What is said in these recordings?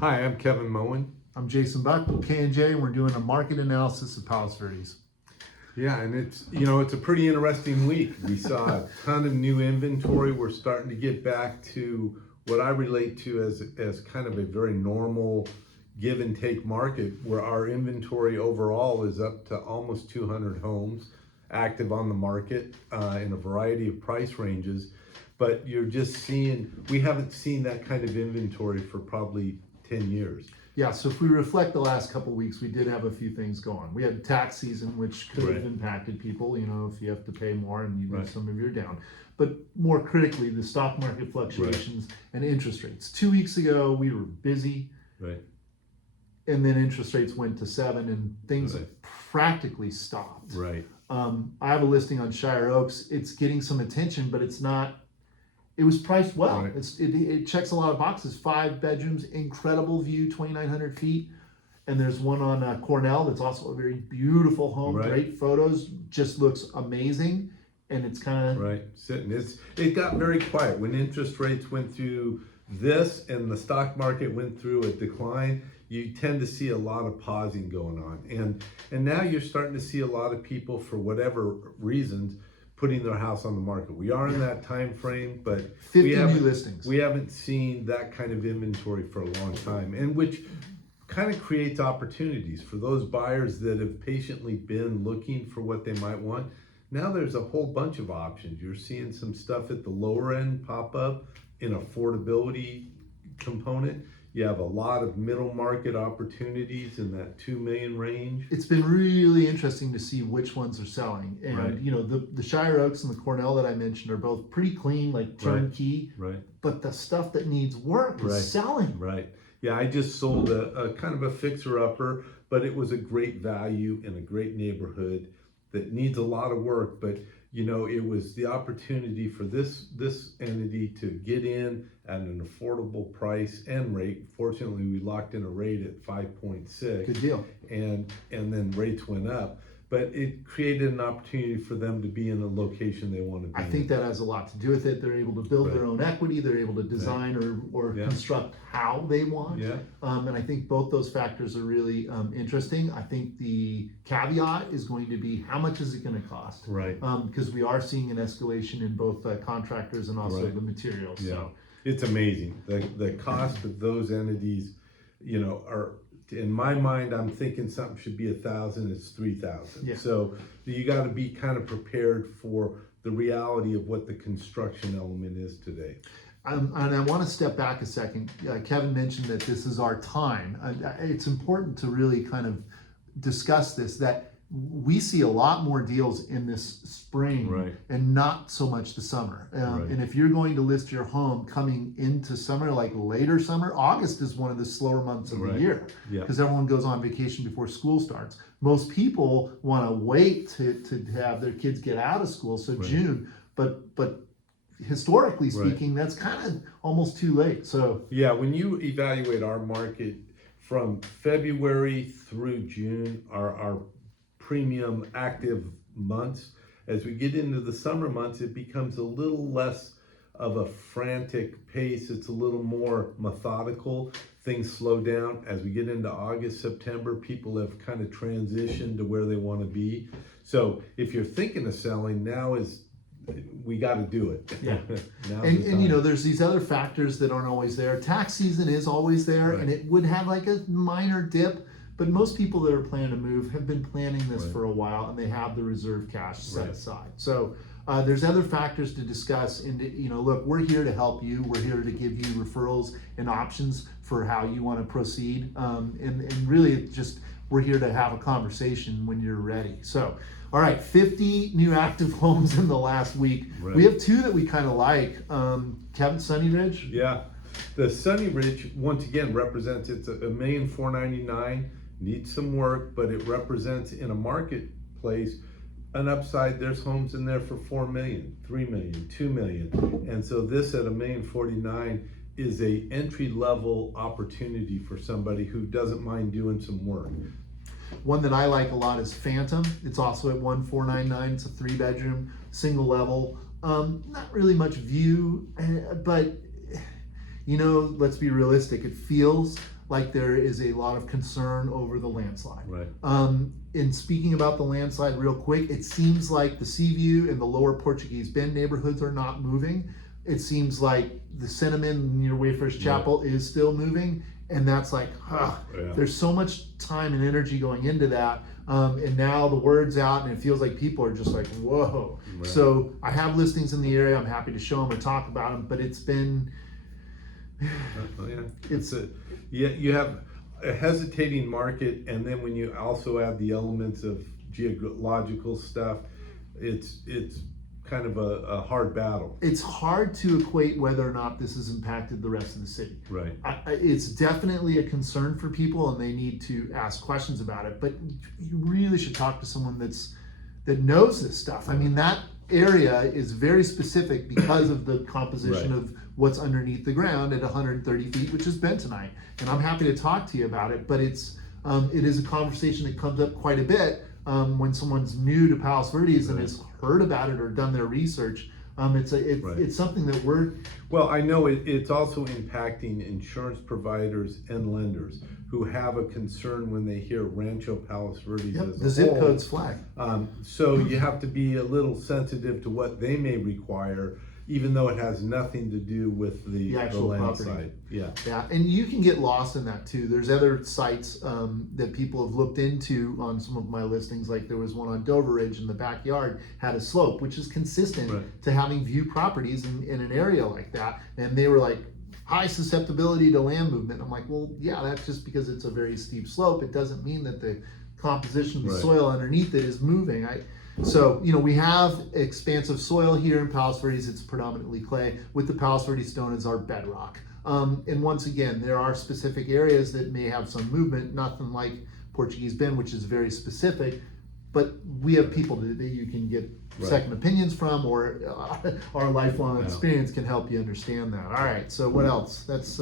Hi, I'm Kevin Moen. I'm Jason Buck with K&J, and we're doing a market analysis of Palos Verdes. Yeah, and it's a pretty interesting week. We saw a ton of new inventory. We're starting to get back to what I relate to as kind of a very normal give and take market, where our inventory overall is up to almost 200 homes active on the market in a variety of price ranges. But you're just seeing, we haven't seen that kind of inventory for probably 10 years. Yeah, so if we reflect the last couple of weeks, we did have a few things go on. We had tax season, which could have impacted people, if you have to pay more and you lose some of your down. But more critically, the stock market fluctuations and interest rates. 2 weeks ago, we were busy. And then interest rates went to 7 and things practically stopped. I have a listing on Shire Oaks. It's getting some attention, but it's not. It was priced well. It checks a lot of boxes. 5 bedrooms, incredible view, 2,900 feet. And there's one on Cornell that's also a very beautiful home. Great photos, just looks amazing. And it's kind of sitting. It got very quiet when interest rates went through this and the stock market went through a decline. You tend to see a lot of pausing going on, and now you're starting to see a lot of people, for whatever reasons, putting their house on the market. We are in that time frame, but 50 new listings. We haven't seen that kind of inventory for a long time, and which kind of creates opportunities for those buyers that have patiently been looking for what they might want. Now there's a whole bunch of options. You're seeing some stuff at the lower end pop up in affordability component. You have a lot of middle market opportunities in that 2 million range. It's been really interesting to see which ones are selling. And the Shire Oaks and the Cornell that I mentioned are both pretty clean, like turnkey. But the stuff that needs work is selling. Yeah, I just sold a kind of a fixer-upper, but it was a great value in a great neighborhood that needs a lot of work. But it was the opportunity for this entity to get in at an affordable price and rate. Fortunately, we locked in a rate at 5.6. Good deal. And then rates went up. But it created an opportunity for them to be in the location they want to be I think that has a lot to do with it. They're able to build their own equity. They're able to design or construct how they want. And I think both those factors are really interesting. I think the caveat is going to be, how much is it going to cost? Because we are seeing an escalation in both contractors and also the materials. So it's amazing. The cost of those entities, are, in my mind, I'm thinking something should be $1,000, it's $3,000. So you got to be kind of prepared for the reality of what the construction element is today. And I want to step back a second. Kevin mentioned that this is our time. It's important to really kind of discuss this, that we see a lot more deals in this spring and not so much the summer. And if you're going to list your home coming into summer, like later summer, August is one of the slower months of the year because everyone goes on vacation before school starts. Most people want to wait to have their kids get out of school, so June, but historically speaking, that's kind of almost too late. So yeah, when you evaluate our market from February through June, our premium active months. As we get into the summer months, it becomes a little less of a frantic pace. It's a little more methodical. Things slow down. As we get into August, September, people have kind of transitioned to where they want to be. So if you're thinking of selling, we got to do it. And there's these other factors that aren't always there. Tax season is always there, and it would have like a minor dip. But most people that are planning to move have been planning this for a while, and they have the reserve cash set aside. So there's other factors to discuss. And look, we're here to help you. We're here to give you referrals and options for how you want to proceed. And really, it's just, we're here to have a conversation when you're ready. So, all right, 50 new active homes in the last week. We have 2 that we kind of like. Kevin, Sunny Ridge. Yeah, the Sunny Ridge once again represents, it's $1,499,000. Needs some work, but it represents in a marketplace an upside. There's homes in there for $4 million, $3 million, $2 million, and so this at $1,049,000 is a entry level opportunity for somebody who doesn't mind doing some work. One that I like a lot is Phantom. It's also at $1,499. It's a 3-bedroom, single level. Not really much view, but let's be realistic. It feels like there is a lot of concern over the landslide. Right. In speaking about the landslide real quick, it seems like the Seaview and the lower Portuguese Bend neighborhoods are not moving. It seems like the Cinnamon near Wayfarers Chapel is still moving. And that's like, there's so much time and energy going into that. And now the word's out and it feels like people are just like, whoa. Right. So I have listings in the area. I'm happy to show them or talk about them, but it's been, you have a hesitating market, and then when you also add the elements of geological stuff, it's kind of a hard battle. It's hard to equate whether or not this has impacted the rest of the city. Right. It's definitely a concern for people, and they need to ask questions about it. But you really should talk to someone that knows this stuff. I mean, that area is very specific because of the composition of what's underneath the ground at 130 feet, which is bentonite. And I'm happy to talk to you about it, but it is a conversation that comes up quite a bit when someone's new to Palos Verdes and has heard about it or done their research. It's something that well, I know it's also impacting insurance providers and lenders who have a concern when they hear Rancho Palos Verdes as the zip code's flagged. So you have to be a little sensitive to what they may require, even though it has nothing to do with the actual land property. side. Yeah, and you can get lost in that too. There's other sites that people have looked into on some of my listings. Like there was one on Dover Ridge in the backyard had a slope, which is consistent to having view properties in an area like that. And they were like, high susceptibility to land movement. I'm like, well, yeah, that's just because it's a very steep slope. It doesn't mean that the composition of the soil underneath it is moving. So, we have expansive soil here in Palos Verdes. It's predominantly clay, with the Palos Verdes stone as our bedrock. And once again, there are specific areas that may have some movement, nothing like Portuguese Bend, which is very specific, but we have people that you can get second opinions from, or our lifelong experience can help you understand that. All right, so what else? That's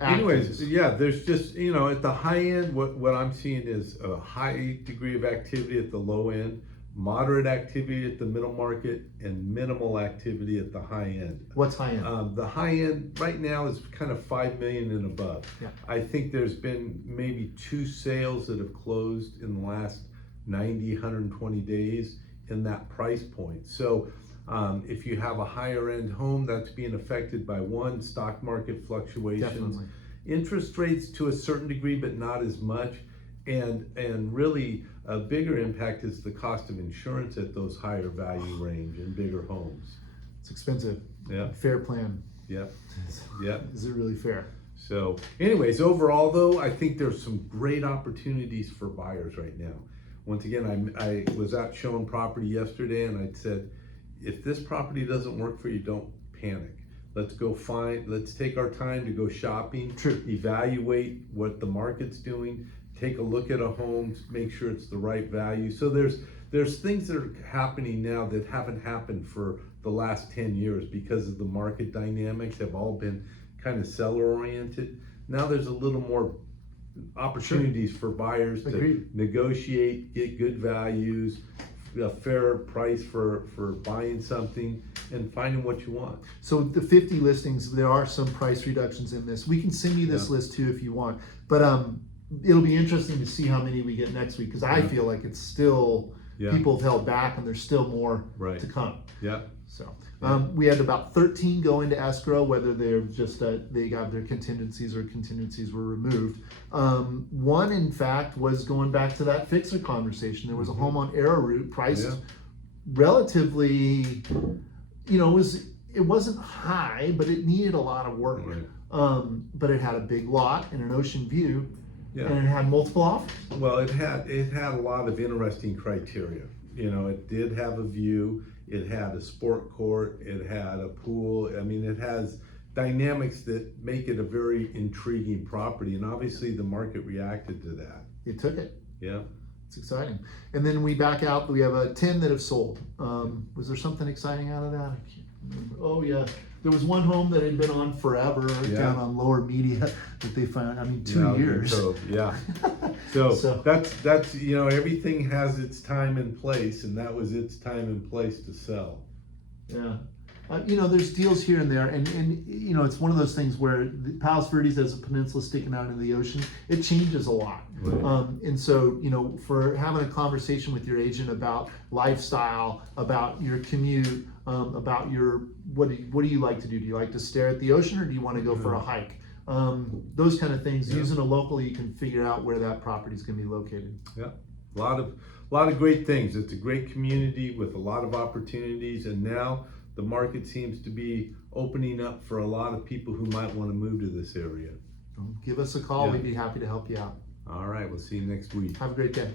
anyways, there's just, at the high end, what I'm seeing is a high degree of activity at the low end, moderate activity at the middle market, and minimal activity at the high end. What's high end? The high end right now is kind of 5 million and above. I think there's been maybe 2 sales that have closed in the last 90, 120 days in that price point. So if you have a higher end home, that's being affected by stock market fluctuations, interest rates to a certain degree, but not as much. And really a bigger impact is the cost of insurance at those higher value range and bigger homes. It's expensive. Yeah. Fair plan. Yeah. Is it really fair? So anyways, overall though, I think there's some great opportunities for buyers right now. Once again, I was out showing property yesterday, and I said, if this property doesn't work for you, don't panic. Let's take our time to go shopping, evaluate what the market's doing, take a look at a home, make sure it's the right value. So there's things that are happening now that haven't happened for the last 10 years because of the market dynamics have all been kind of seller oriented. Now there's a little more opportunities for buyers to negotiate, get good values, a fair price for buying something, and finding what you want. So the 50 listings, there are some price reductions in this. We can send you this list too if you want, but it'll be interesting to see how many we get next week, because I feel like it's still people have held back and there's still more to come. So we had about 13 go into escrow, whether they're just they got their contingencies or contingencies were removed. One, in fact, was going back to that fixer conversation. There was a home on Arrowroot priced relatively, it wasn't high, but it needed a lot of work. But it had a big lot and an ocean view, and it had multiple offers. Well, it had a lot of interesting criteria. It did have a view. It had a sport court, it had a pool. I mean, it has dynamics that make it a very intriguing property, and obviously the market reacted to that. It took it. Yeah. It's exciting. And then we back out, we have 10 that have sold. Was there something exciting out of that? I can't remember. Oh yeah, there was one home that had been on forever down on Lower Media that they found, 2 years. So that's everything has its time and place, and that was its time and place to sell. Yeah. There's deals here and there, and it's one of those things where the Palos Verdes as a peninsula sticking out into the ocean, it changes a lot. Right. And so, for having a conversation with your agent about lifestyle, about your commute, about what do you like to do? Do you like to stare at the ocean, or do you want to go for a hike? Those kind of things. Yeah. Using a local, you can figure out where that property is going to be located. Yeah, a lot of great things. It's a great community with a lot of opportunities, and now the market seems to be opening up for a lot of people who might want to move to this area. Give us a call. Yeah. We'd be happy to help you out. All right, we'll see you next week. Have a great day.